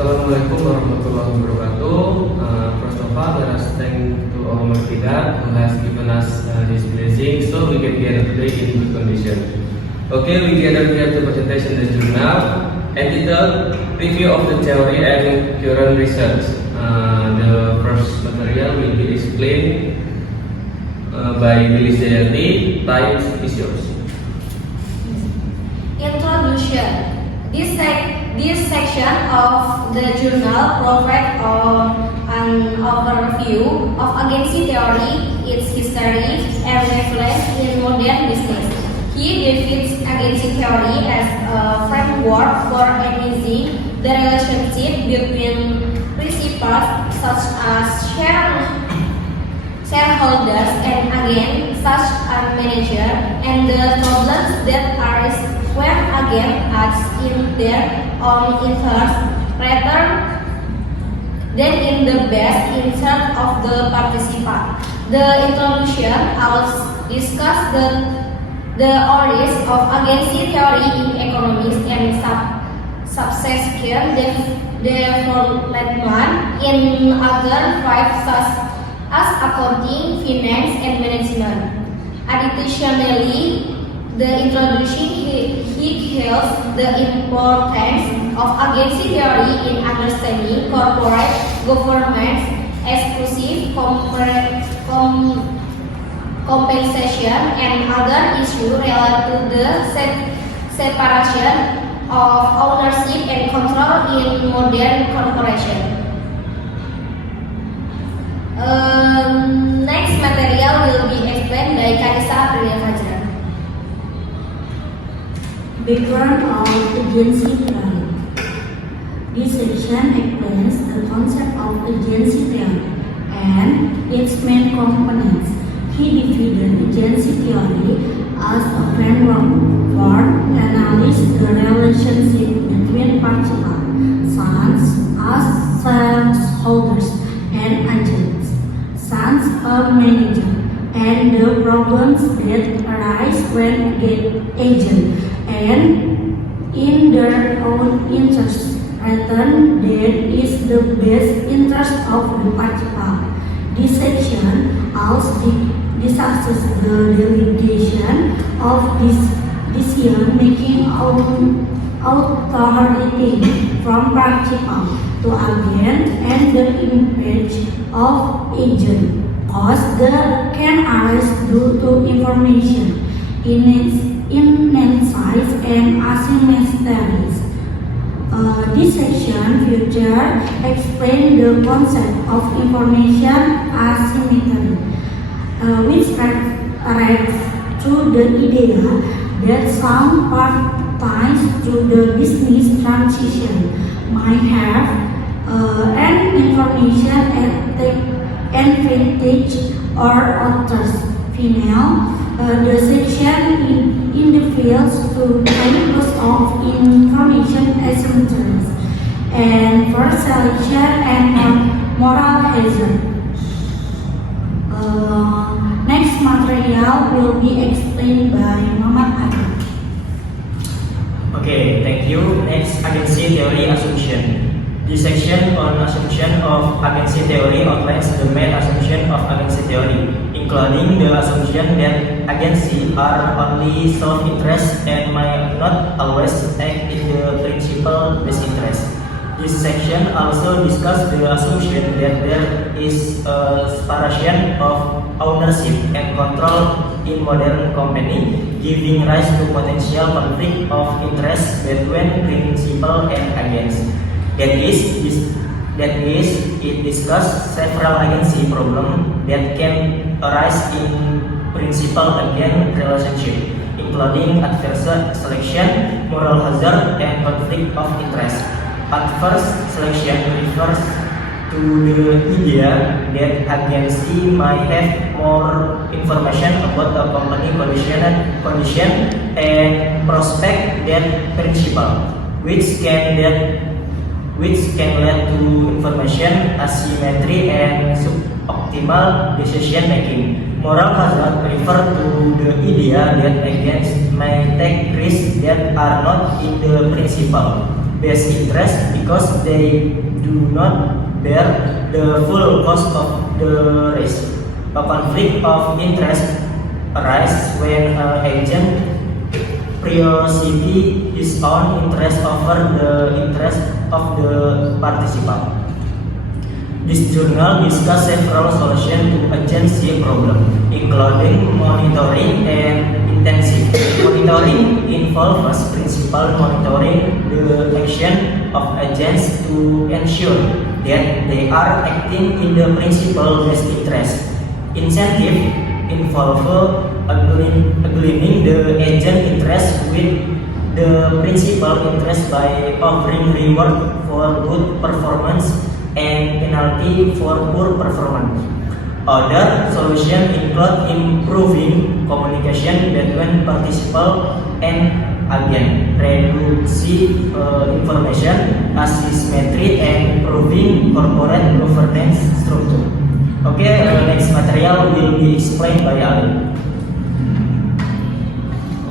Assalamualaikum warahmatullahi wabarakatuh. First of all, let us thank to Almighty God who has given us His blessing, so we can gather today in good condition. Okay, we gather here to presentation the journal entitled Review of the Theory and Current Research. The first material will be explained by Billy Jayati. Time is yours. Introduction. This section of the journal provides an overview of agency theory, its history, and influence in modern business. He defines agency theory as a framework for analyzing the relationship between principles such as shareholders and agents such as manager, and the problems that arise when agents acts in their own interest rather than in the best interest of the participant. The introduction also discuss the origins of agency theory in economics and subsequent development in other fields such as accounting, finance, and management. Additionally, the introduction highlights the importance of agency theory in understanding corporate governance, exclusive compensation, and other issues related to the separation of ownership and control in modern corporation. Next material will be explained by Kanisa Aprilia Fajar. Background of agency theory. This section explains the concept of agency theory and its main components. He defined agency theory as a framework for analyzing the relationship between participants, such as shareholders and agents, such as manager, and the problems that arise when agents and in their own interest rather than is the best interest of the participant. This section also discusses the delegation of this decision-making authority from participant to agent and the impact of agent. Costs that can arise due to information insights and asymmetries. This section further explains the concept of information asymmetry, which refers to the idea that some parties through the business transition might have an information advantage or others. The section in the fields to campus of information asymmetries and for selection and moral hazard. Next material will be explained by Muhammad Adi. Okay, thank you. Next, agency theory assumption. This section on assumption of agency theory outlines the main assumption of agency theory, including the assumption that agency are only self-interest and might not always act in the principal best interest. This section also discusses the assumption that there is a separation of ownership and control in modern company, giving rise to potential conflict of interest between principal and agents. That is, it discusses several agency problems that can arise in principal-agent relationship, including adverse selection, moral hazard, and conflict of interest. Adverse selection refers to the idea that agency might have more information about the company condition and prospect than principal, which can lead to information asymmetry and suboptimal decision making. Moral hazard refers to the idea that agents may take risks that are not in the principle, best interest because they do not bear the full cost of the risk. A conflict of interest arises when an agent priority his own interest over the interest of the participant. This journal discusses several solutions to agency problem, including monitoring and intensive. Monitoring involves principal monitoring the action of agents to ensure that they are acting in the principal best interest. Incentive involve aligning the agent interest with the principal interest by offering reward for good performance and penalty for poor performance. Other solutions include improving communication between participant and agent, reducing information asymmetry, and improving corporate governance structure. Okay, next material will be explained by Ali.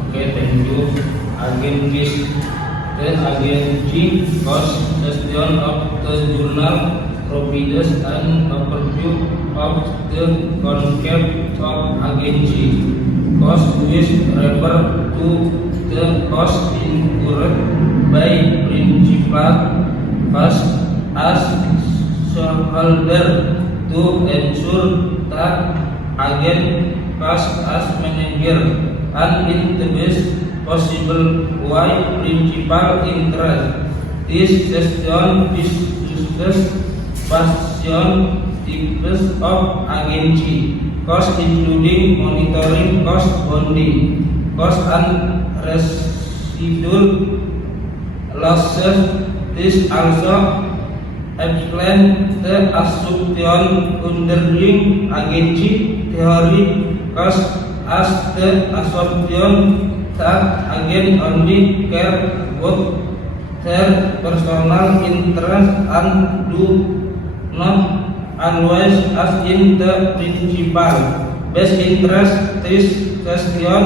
Okay, thank you. Again, this the agency cost gestion of the journal provides an overview of the concept of agency. Cost which refer to the cost incurred by principal cost as shareholder to ensure that agent cost as manager and in the best possible way principal interest. This gestion discusses various types of agency cost including monitoring cost, bonding cost, and residual losses. This also explains the assumption underlying agency theory. Cost as the assumption that agents only care about their personal interest and do not always as in the principal best interest. This question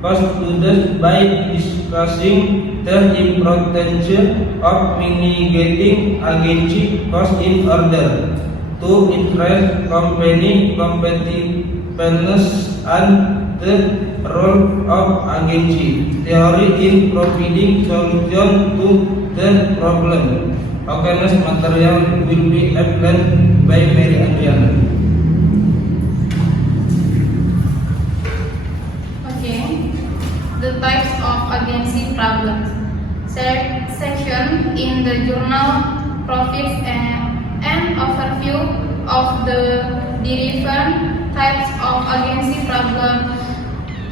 concludes by discussing the importance of mitigating agency cost in order to increase company competitiveness and the role of agency theory in providing solution to the problem. Okay, next material will be explained by Mary Adriana. Okay, the types of agency problems. Section in the journal provides an overview of the different types of agency problems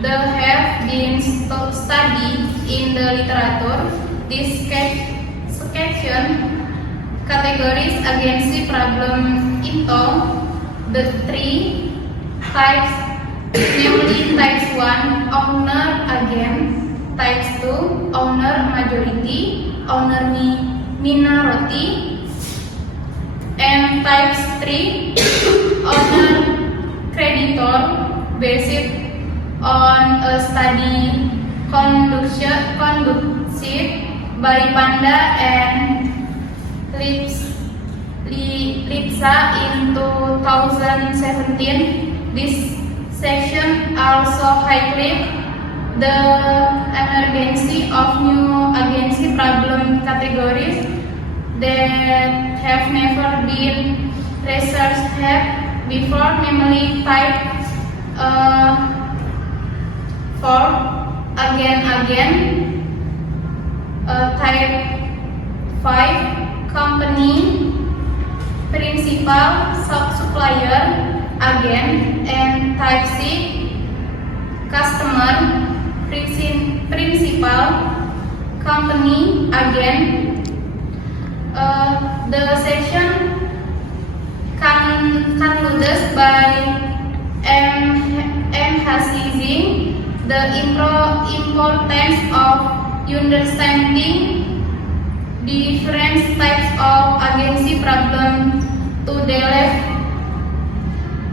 that have been studied in the literature. This section categories agency problem into the three types, namely types 1 owner agent, types 2 owner majority, owner minority, and types 3 owner creditor based on a study conducted by Panda and Lipsa in 2017. This section also highlights the emergence of new agency problem categories that have never been researched before, namely type 4 agent, type 5 company principal supplier agent, and type 6 customer principal company agent. The section concludes by emphasizing the importance of understanding different types of agency problems to develop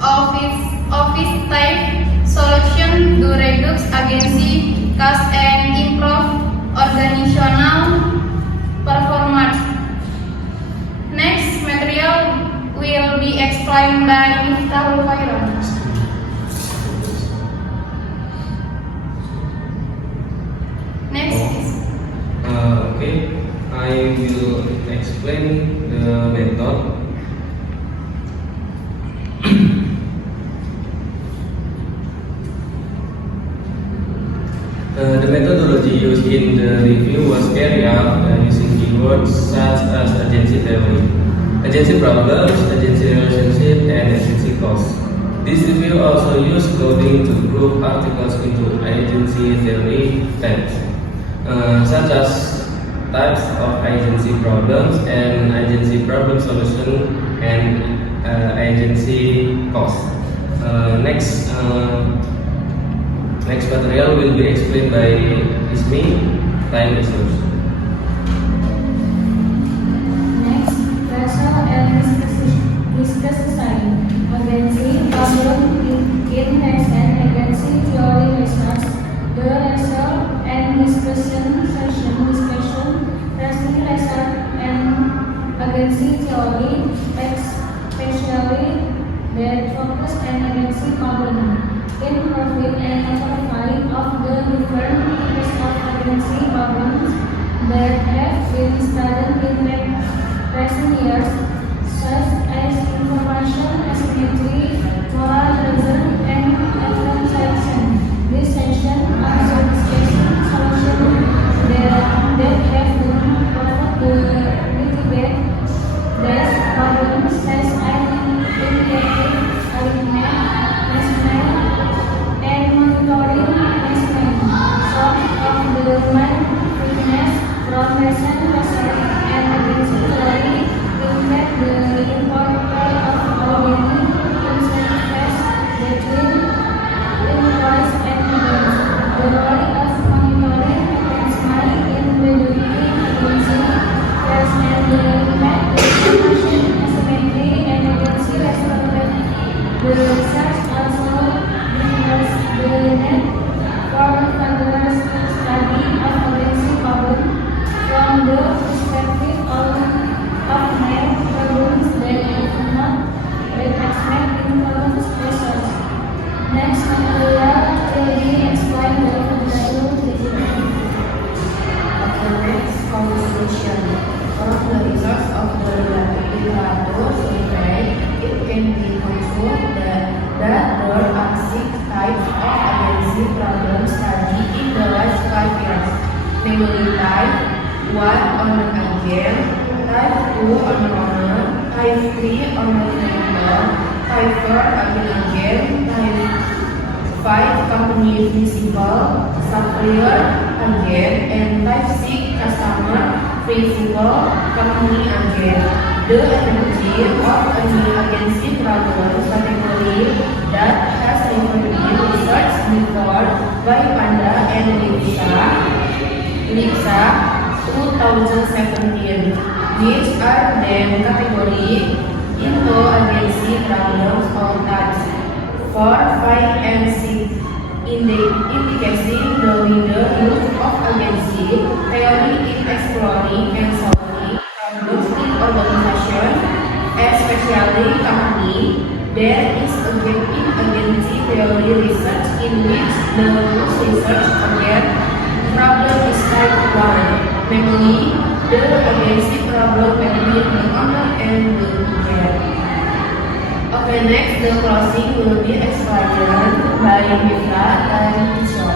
office type solution to reduce agency cost and improve organizational Okay, I will explain the method. The methodology used in the review was carried out using keywords such as agency theory, agency problems, agency relationship, and agency costs. This review also used coding to group articles into agency theory types, such as types of agency problems and agency problem solution and agency cost. Next material will be explained by Ismi. Time is yours. Next, rational and discussing agency problem in lesson agency theory lessons. The rational and discussion rational lesson and agency theory, especially that focus on agency problem. In profit and quantifying of the different types of agency problems that have been studied in recent years, such as information asymmetry, moral reason, and effect selection. This section also discusses solutions that have been offered to mitigate these problems, such as indicative arrangement, and monitoring management. Some of the domain fitness from recent research and agency theory indicate the importance of organic incentives between employees and agents. The role of monitoring management in reducing agency stress and the impact of information asymmetry and agency responsibility. The research also the net for further study of agency problem from the perspective of male problems that do not expect influence research. Next material will be explained by Fadlatul Rizwan. The next conclusion from the results of the literature survey, it can be concluded that there are 6 types of agency problem study in the last 5 years, namely type 1 owner agent, type 2 owner, type 3 owner member, type 4 agent agent, type 5 company principal, supplier agent, and type 6 customer principal company agent. The energy of any agency problem category that has never been researched before by Panda and Lipsa 2017, which are then categorized into agency problems of types 4, 5, and 6, indicating the leader use of agency theory in exploring and solving problems in organization, especially company. There is a gap in agency theory research in which the most research again problem is type 1, namely the agency problem between the owner and the agent. Okay, next the closing will be explained by Mitra and Bishop.